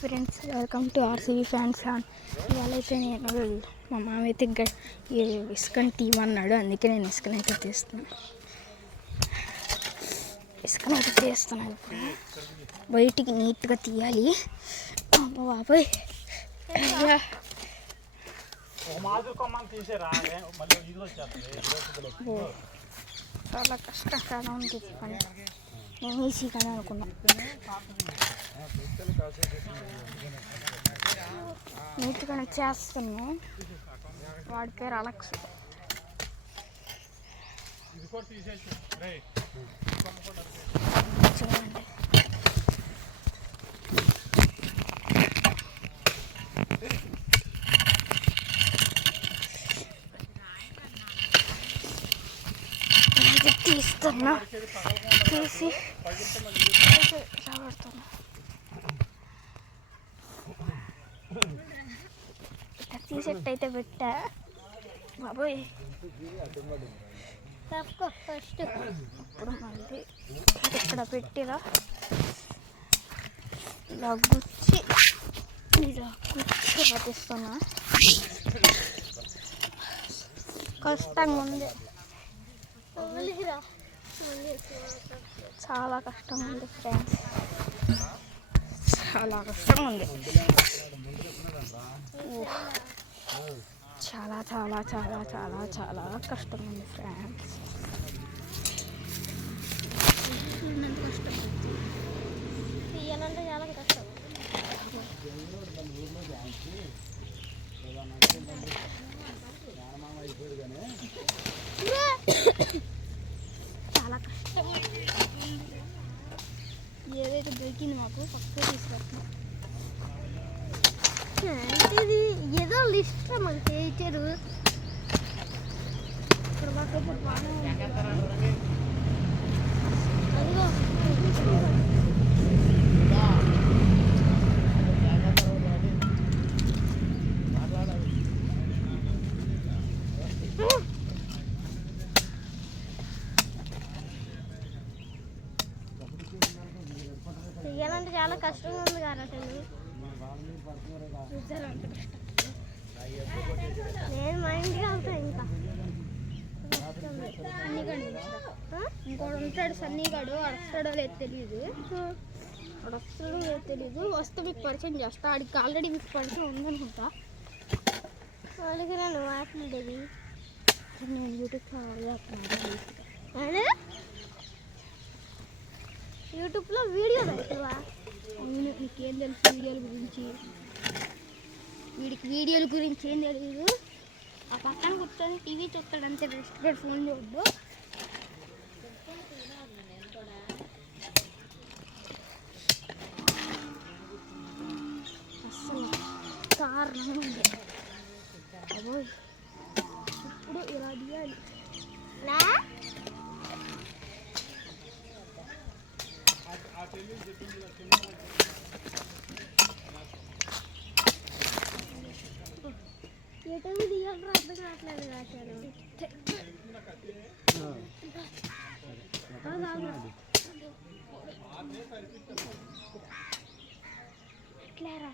Friends, welcome to RCB fans on. ఇవాళ అయితే నేను మా మామ అయితే ఇసుకని తీయమన్నాడు, అందుకే నేను ఇసుకనైతే తీస్తున్నాను. ఇసుకనైతే తీస్తున్నాను. ఇప్పుడు బయటికి నీట్గా తీయాలి. అమ్మ బాబాయ్, చాలా కష్టంగా ఉంది పని. నేను ఈజీగానే అనుకున్నాను. నీట్గానే చేస్తున్నాను. వాడి పేరు అలెక్స్. చూడండి, తీస్తున్నా, తీసి ఇలా పెడుతున్నా. ఇట్లా తీసేట్టయితే పెట్టా బాబోయ్. ఫస్ట్ ఇప్పుడు మళ్ళీ ఇక్కడ పెట్టిరా ఇలా గుచ్చి పట్టిస్తున్నా. కష్టంగా ఉంది, చాలా కష్టంగా ఉంది ఫ్రెండ్స్, చాలా కష్టంగా ఉంది. చాలా చాలా చాలా చాలా చాలా కష్టంగా ఉంది ఫ్రెండ్స్. కష్టం తీయాలంటే చాలా కష్టం. చాలా కష్టం. ఏదైతే దొరికింది మాకు పక్కకు తీసుకొస్తాం. ఇది ఏదో లిస్ట్ మాకు చేయించారు. ఇక్కడ మాకు అదిగో తీయాలంటే చాలా కష్టంగా ఉంది కదా. నేను మా ఇంటికి వెళ్తాను. ఇంకోటి ఉంటాడు సన్నీగాడు, వస్తాడో లేదు తెలియదు. వస్తే మీకు పరిచయం చేస్తా. ఆడికి ఆల్రెడీ మీకు పరిచయం ఉందనుకుంటా. వాళ్ళకి నేను మాట్లాడేది నేను యూట్యూబ్ ఛానల్ చేస్తున్నాను. యూట్యూబ్లో వీడియో పెడతావా? నీకేం తెలుసు వీడియోల గురించి? వీడికి వీడియోల గురించి ఏం తెలియదు. ఆ పక్కన కూర్చొని టీవీ చూస్తాడు అంతే, రెస్ట్ కూడా ఫోన్ చూడ్డు. అసలు కారణం ఉంది. అబ్బోయ్, ఇప్పుడు ఇలా తీయాలి. ఎటు తీయాలి అర్థం కావట్లేదు. ఎట్లారా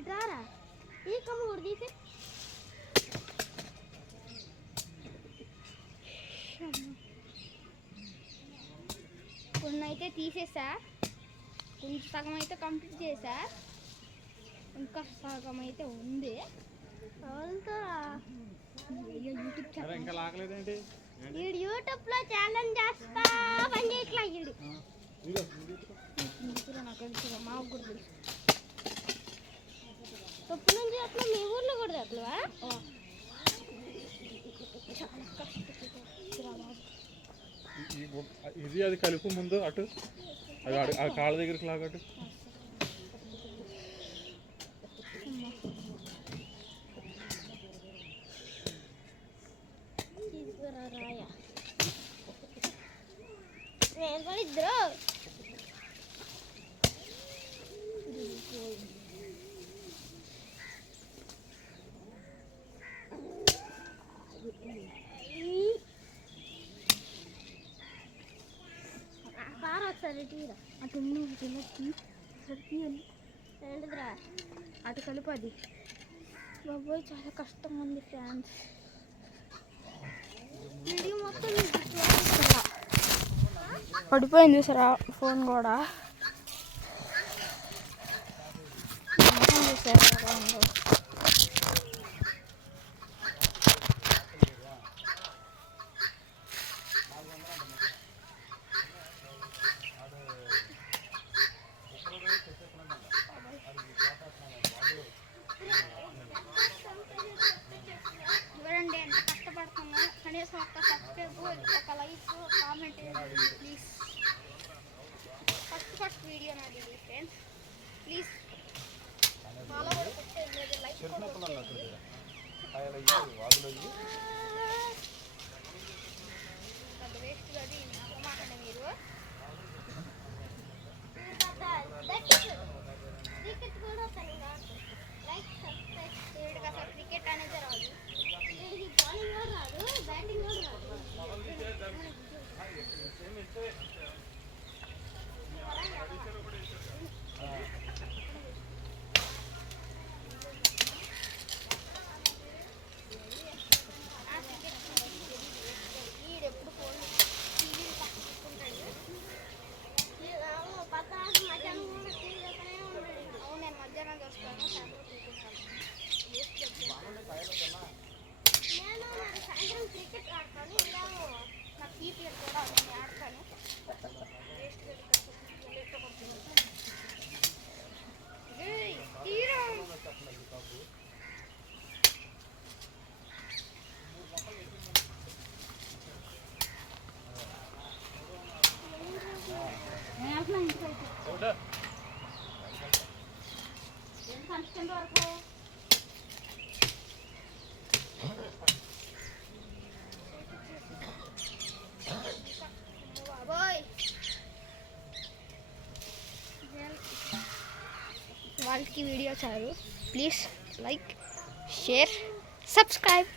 ఇటారా ఈ కమ్మ కూడా తీసి కొన్ని అయితే తీసేసా, కొంచెం సగం అయితే కంప్లీట్ చేసా, ఇంకా సగం అయితే ఉంది. యూట్యూబ్లో ఛాలెంజ్ చేస్తా పని చేయట్లా. నాకు తెలుసు, మా కూడా తెలుసు. తప్పు నుంచి అట్లా మీ ఊర్లో కూడా అట్లా చాలా కష్టం. ఇది అది కలుపు ముందు అటు ఆ కాళ్ళ దగ్గరికి లాగట్టు. నేను కూడా ఇద్దరు ఒకసారి తీరా అటు ఏంటిదిరా అటు కలుపు అది బాబోయ్ చాలా కష్టంగా ఉంది ఫ్యాన్స్ వీడియో మొత్తం పడిపోయింది చూసారా ఫోన్ కూడా చూసారా చూడండి ఎంత కష్టపడుతున్నా కనీసం ఒక్క సబ్స్క్రైబ్ ఒక like comment please first video నాది ఫ్రెండ్స్ ప్లీజ్ ఫాలో కూడా కొట్టండి లైక్ పెద్ద వేస్ట్ అది మాకండి మీరు క్రికెట్ కూడా లైక్ సబ్స్క్రైబ్ వీడికి అసలు క్రికెట్ అనేది రాదు వీడికి బౌలింగ్ కూడా రాదు బ్యాటింగ్ కూడా రాదు వీడెప్పుడు ఫోన్ టీవీని పక్కన తీసుకుంటాడు మధ్యాహ్నం కూడా టీవీ చూస్తూనే ఉంటాడు అవును నేను మధ్యాహ్నం చూస్తాను సాయంత్రం తీసుకుంటాను నేను మరి సాయంత్రం క్రికెట్ ఆడతాను ఇలా నా పీపీఎల్ కూడా నేను ఆడతాను వేస్ట్ తీరా వరకు బాబోయ్ వాళ్ళకి వీడియో చాలు ప్లీజ్ లైక్ షేర్ సబ్స్క్రైబ్